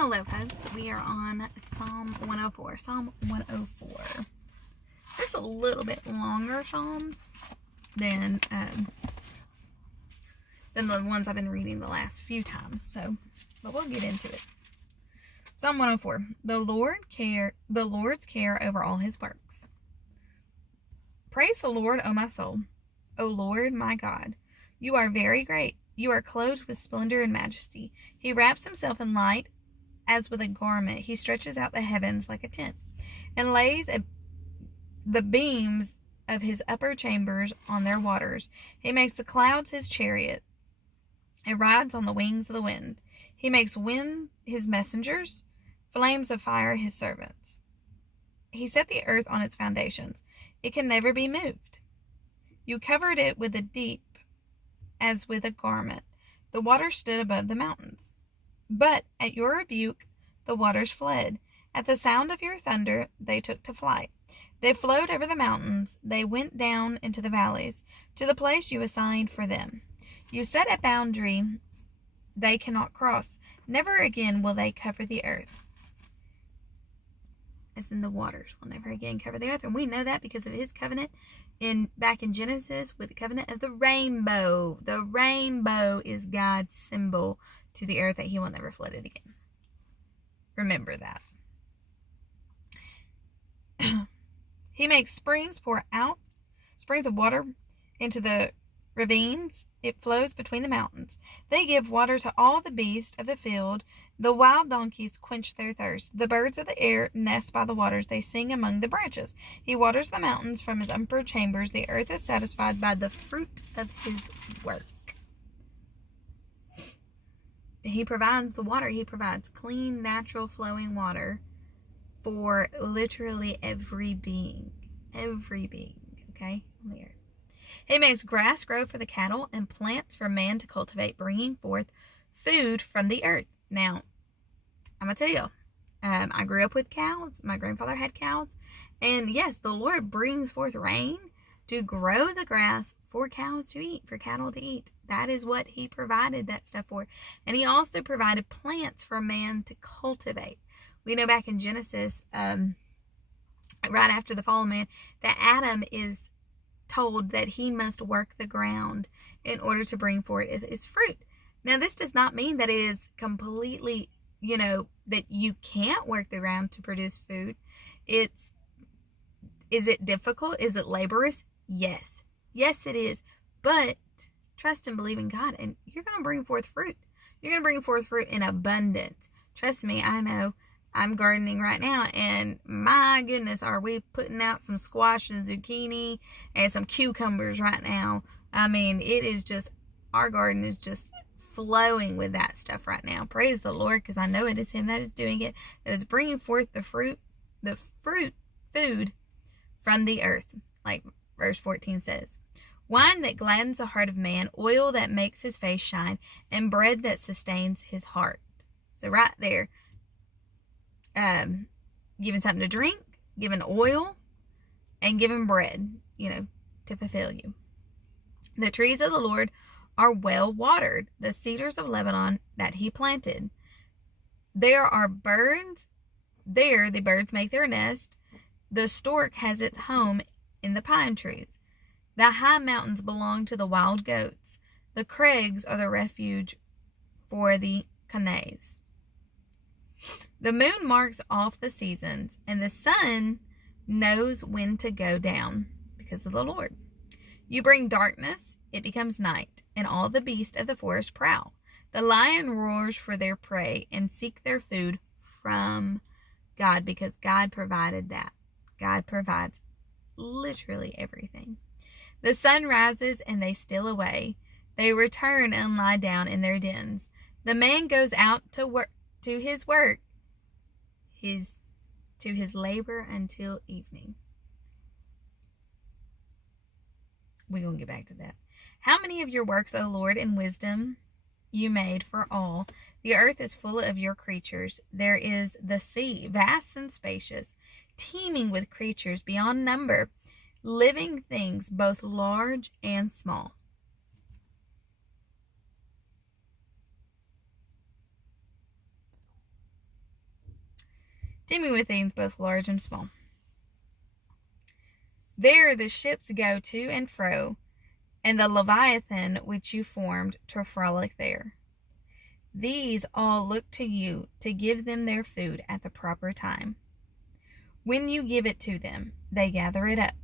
hello folks, we are on Psalm 104. Psalm 104. This is a little bit longer psalm than the ones I've been reading the last few times. But we'll get into it. Psalm 104. The Lord's care over all his works. Praise the Lord, O my soul. O Lord, my God, you are very great. You are clothed with splendor and majesty. He wraps himself in light as with a garment. He stretches out the heavens like a tent and lays the beams of his upper chambers on their waters. He makes the clouds his chariot and rides on the wings of the wind. He makes wind his messengers, flames of fire his servants. He set the earth on its foundations. It can never be moved. You covered it with the deep as with a garment. The waters stood above the mountains. But at your rebuke, the waters fled. At the sound of your thunder, they took to flight. They flowed over the mountains. They went down into the valleys, to the place you assigned for them. You set a boundary they cannot cross. Never again will they cover the earth. As in the waters will never again cover the earth. And we know that because of his covenant back in Genesis with the covenant of the rainbow. The rainbow is God's symbol to the earth that he will never flood it again. Remember that. He makes springs pour out, springs of water into the ravines. It flows between the mountains. They give water to all the beasts of the field. The wild donkeys quench their thirst. The birds of the air nest by the waters. They sing among the branches. He waters the mountains from his upper chambers. The earth is satisfied by the fruit of his work. He provides the water. He provides clean, natural, flowing water for literally every being. Every being, okay, on the earth. He makes grass grow for the cattle and plants for man to cultivate, bringing forth food from the earth. Now, I'm going to tell you, I grew up with cows. My grandfather had cows. And yes, the Lord brings forth rain to grow the grass for cows to eat, for cattle to eat. That is what he provided that stuff for. And he also provided plants for man to cultivate. We know back in Genesis, right after the fall of man, that Adam is told that he must work the ground in order to bring forth its fruit. Now, this does not mean that it is completely, that you can't work the ground to produce food. Is it difficult? Is it laborious? Yes. Yes, it is. But trust and believe in God, and you're going to bring forth fruit. You're going to bring forth fruit in abundance. Trust me, I know. I'm gardening right now, and my goodness, are we putting out some squash and zucchini and some cucumbers right now. I mean, it is just, our garden is just flowing with that stuff right now. Praise the Lord, because I know it is him that is doing it, that is bringing forth the food from the earth, like verse 14 says. Wine that gladdens the heart of man, oil that makes his face shine, and bread that sustains his heart. So right there, giving something to drink, giving oil, and giving bread, to fulfill you. The trees of the Lord are well watered, the cedars of Lebanon that he planted. There are birds, there the birds make their nest. The stork has its home in the pine trees. The high mountains belong to the wild goats. The crags are the refuge for the canays. The moon marks off the seasons, and the sun knows when to go down because of the Lord. You bring darkness, it becomes night, and all the beasts of the forest prowl. The lion roars for their prey and seek their food from God, because God provided that. God provides literally everything. The sun rises and they steal away. They return and lie down in their dens. The man goes out to his work, to his labor until evening. We're going to get back to that. How many of your works, O Lord, in wisdom you made for all? The earth is full of your creatures. There is the sea, vast and spacious, teeming with creatures beyond number, living things both large and small. teeming with things both large and small. There the ships go to and fro, and the Leviathan which you formed to frolic there. These all look to you to give them their food at the proper time. When you give it to them, they gather it up.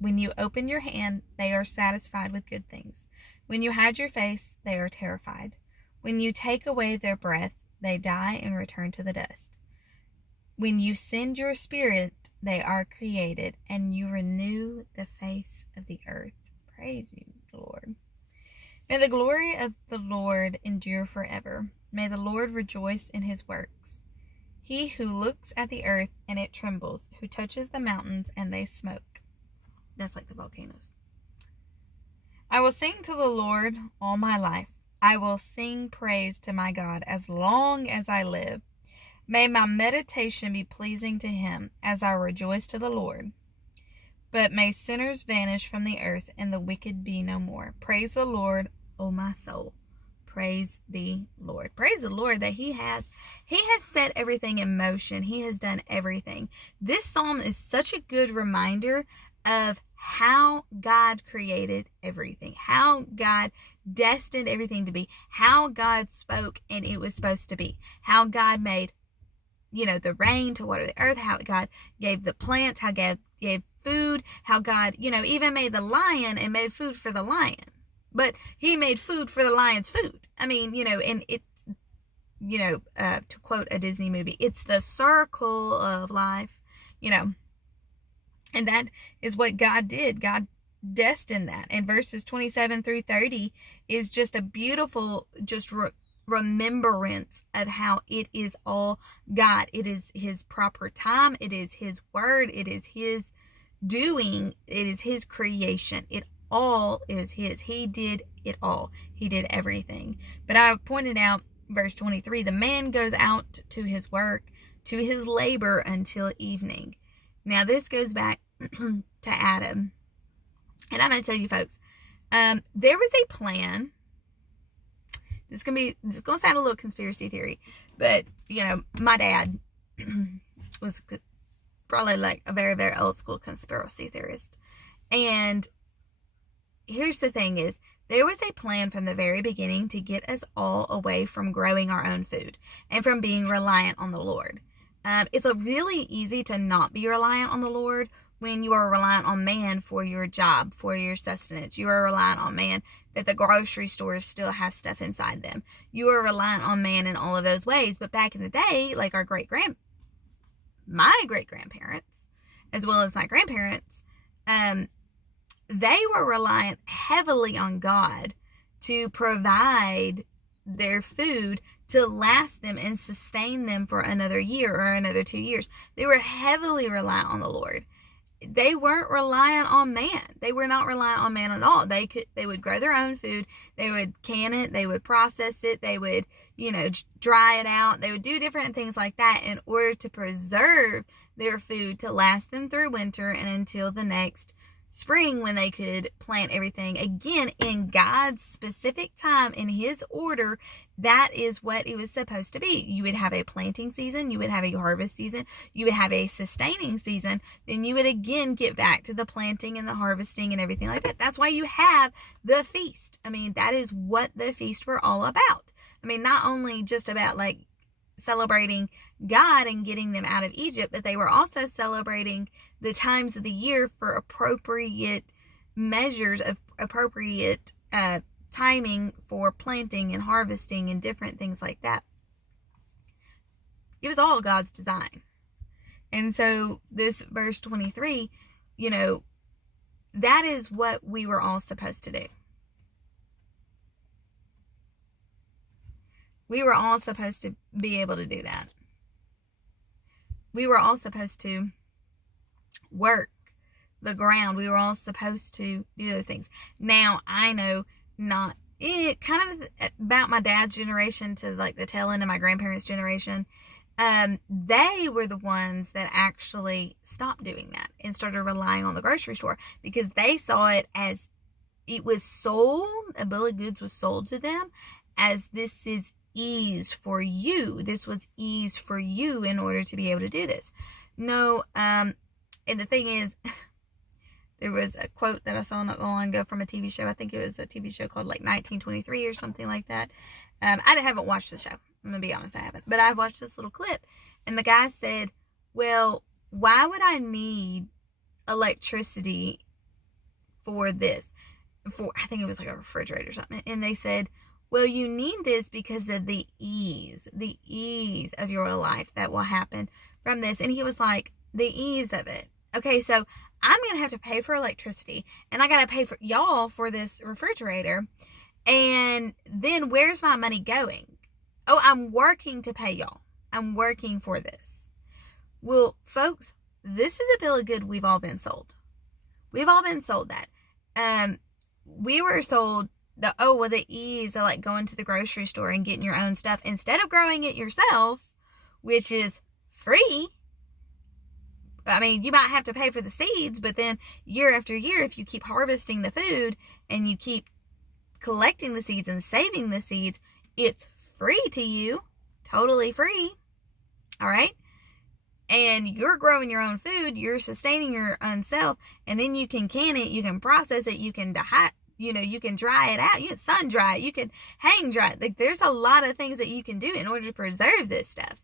When you open your hand, they are satisfied with good things. When you hide your face, they are terrified. When you take away their breath, they die and return to the dust. When you send your spirit, they are created, and you renew the face of the earth. Praise you, Lord. May the glory of the Lord endure forever. May the Lord rejoice in his works. He who looks at the earth and it trembles, who touches the mountains and they smoke. That's like the volcanoes. I will sing to the Lord all my life. I will sing praise to my God as long as I live. May my meditation be pleasing to him as I rejoice to the Lord. But may sinners vanish from the earth and the wicked be no more. Praise the Lord, O my soul. Praise the Lord. Praise the Lord that he has set everything in motion. He has done everything. This psalm is such a good reminder of how God created everything, how God destined everything to be, how God spoke and it was supposed to be, how God made, the rain to water the earth, how God gave the plants, how God gave food, how God, even made the lion and made food for the lion. But he made food for the lion's food. I mean, and it, to quote a Disney movie, it's the circle of life, and that is what God did. God destined that. And verses 27 through 30 is just a beautiful, remembrance of how it is all God. It is his proper time. It is his word. It is his doing. It is his creation. It all is his. He did it all. He did everything. But I pointed out verse 23, the man goes out to his work, to his labor until evening. Now this goes back to Adam. And I'm going to tell you folks, there was a plan. This is going to sound a little conspiracy theory, but my dad was probably like a very, very old school conspiracy theorist. And here's the thing is, there was a plan from the very beginning to get us all away from growing our own food and from being reliant on the Lord. It's really easy to not be reliant on the Lord when you are reliant on man for your job, for your sustenance. You are reliant on man that the grocery stores still have stuff inside them. You are reliant on man in all of those ways. But back in the day, like my great-grandparents, as well as my grandparents, they were reliant heavily on God to provide their food to last them and sustain them for another year or another 2 years. They were heavily reliant on the Lord. They weren't reliant on man. They were not reliant on man at all. They would grow their own food. They would can it. They would process it. They would, dry it out. They would do different things like that in order to preserve their food to last them through winter and until the next spring when they could plant everything again in God's specific time, in his order. That is what it was supposed to be. You would have a planting season, you would have a harvest season, you would have a sustaining season, then you would again get back to the planting and the harvesting and everything like that. That's why you have the feast. I mean, that is what the feast were all about. I mean, not only just about like celebrating God and getting them out of Egypt, but they were also celebrating the times of the year for appropriate measures of appropriate timing for planting and harvesting and different things like that. It was all God's design. And so this verse 23, that is what we were all supposed to do. We were all supposed to be able to do that. We were all supposed to work the ground. We were all supposed to do those things. Now, I know not it kind of about my dad's generation to like the tail end of my grandparents' generation. They were the ones that actually stopped doing that and started relying on the grocery store because they saw it as it was sold, a bill of goods was sold to them as this is ease for you. This was ease for you in order to be able to do this. No, and the thing is, there was a quote that I saw not long ago from a TV show. I think it was a TV show called like 1923 or something like that. I haven't watched the show. I'm going to be honest, I haven't. But I've watched this little clip. And the guy said, well, why would I need electricity for this? I think it was like a refrigerator or something. And they said, well, you need this because of the ease of your life that will happen from this. And he was like, the ease of it. Okay, so I'm going to have to pay for electricity, and I got to pay for y'all for this refrigerator. And then where's my money going? Oh, I'm working to pay y'all. I'm working for this. Well, folks, this is a bill of good we've all been sold. We've all been sold that. We were sold the ease of like going to the grocery store and getting your own stuff instead of growing it yourself, which is free. I mean, you might have to pay for the seeds, but then year after year, if you keep harvesting the food and you keep collecting the seeds and saving the seeds, it's free to you, totally free. All right. And you're growing your own food, you're sustaining your own self, and then you can can it, you can process it, you can you can dry it out, you can sun dry it, you can hang dry it. Like, there's a lot of things that you can do in order to preserve this stuff.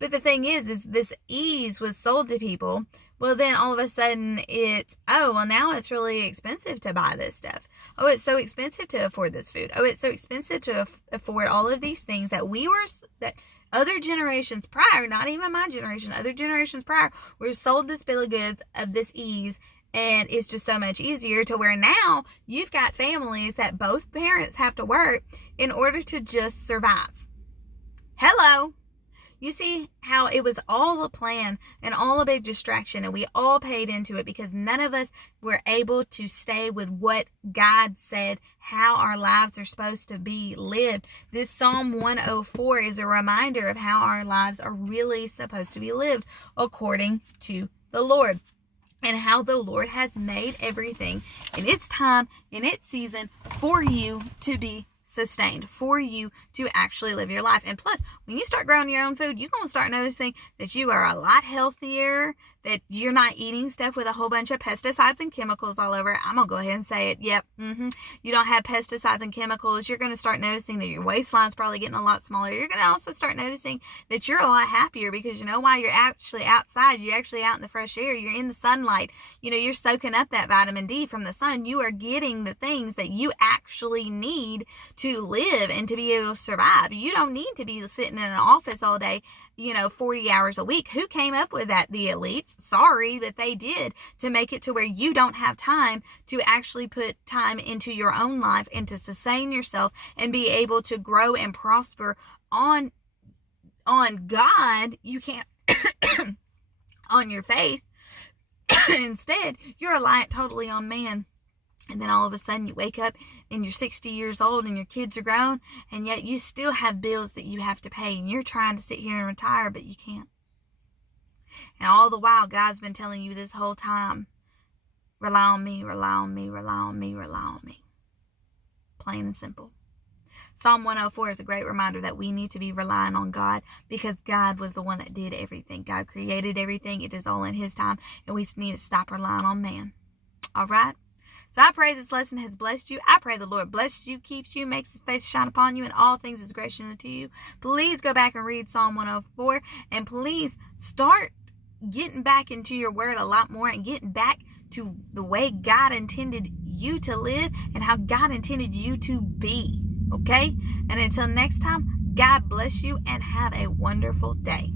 But the thing is this ease was sold to people. Well, then all of a sudden now it's really expensive to buy this stuff. Oh, it's so expensive to afford this food. Oh, it's so expensive to afford all of these things that other generations prior, not even my generation, other generations prior, were sold this bill of goods of this ease. And it's just so much easier to where now you've got families that both parents have to work in order to just survive. Hello. You see how it was all a plan and all a big distraction, and we all paid into it because none of us were able to stay with what God said, how our lives are supposed to be lived. This Psalm 104 is a reminder of how our lives are really supposed to be lived according to the Lord, and how the Lord has made everything in its time, in its season, for you to be sustained, for you to actually live your life. And plus, when you start growing your own food, you're going to start noticing that you are a lot healthier, that you're not eating stuff with a whole bunch of pesticides and chemicals all over it. I'm going to go ahead and say it. Yep. You don't have pesticides and chemicals. You're going to start noticing that your waistline's probably getting a lot smaller. You're going to also start noticing that you're a lot happier because you know why? You're actually outside. You're actually out in the fresh air. You're in the sunlight. You're soaking up that vitamin D from the sun. You are getting the things that you actually need to live and to be able to survive. You don't need to be sitting in an office all day, 40 hours a week. Who came up with that? The elites. Sorry, but they did, to make it to where you don't have time to actually put time into your own life and to sustain yourself and be able to grow and prosper on God. You can't on your faith. Instead, you're reliant totally on man. And then all of a sudden you wake up and you're 60 years old and your kids are grown, and yet you still have bills that you have to pay, and you're trying to sit here and retire, but you can't. And all the while, God's been telling you this whole time, rely on me, rely on me, rely on me, rely on me. Plain and simple. Psalm 104 is a great reminder that we need to be relying on God, because God was the one that did everything. God created everything. It is all in His time, and we need to stop relying on man. All right? So I pray this lesson has blessed you. I pray the Lord blesses you, keeps you, makes His face shine upon you, and all things is gracious unto you. Please go back and read Psalm 104, and please start getting back into your word a lot more and getting back to the way God intended you to live and how God intended you to be. Okay? And until next time, God bless you and have a wonderful day.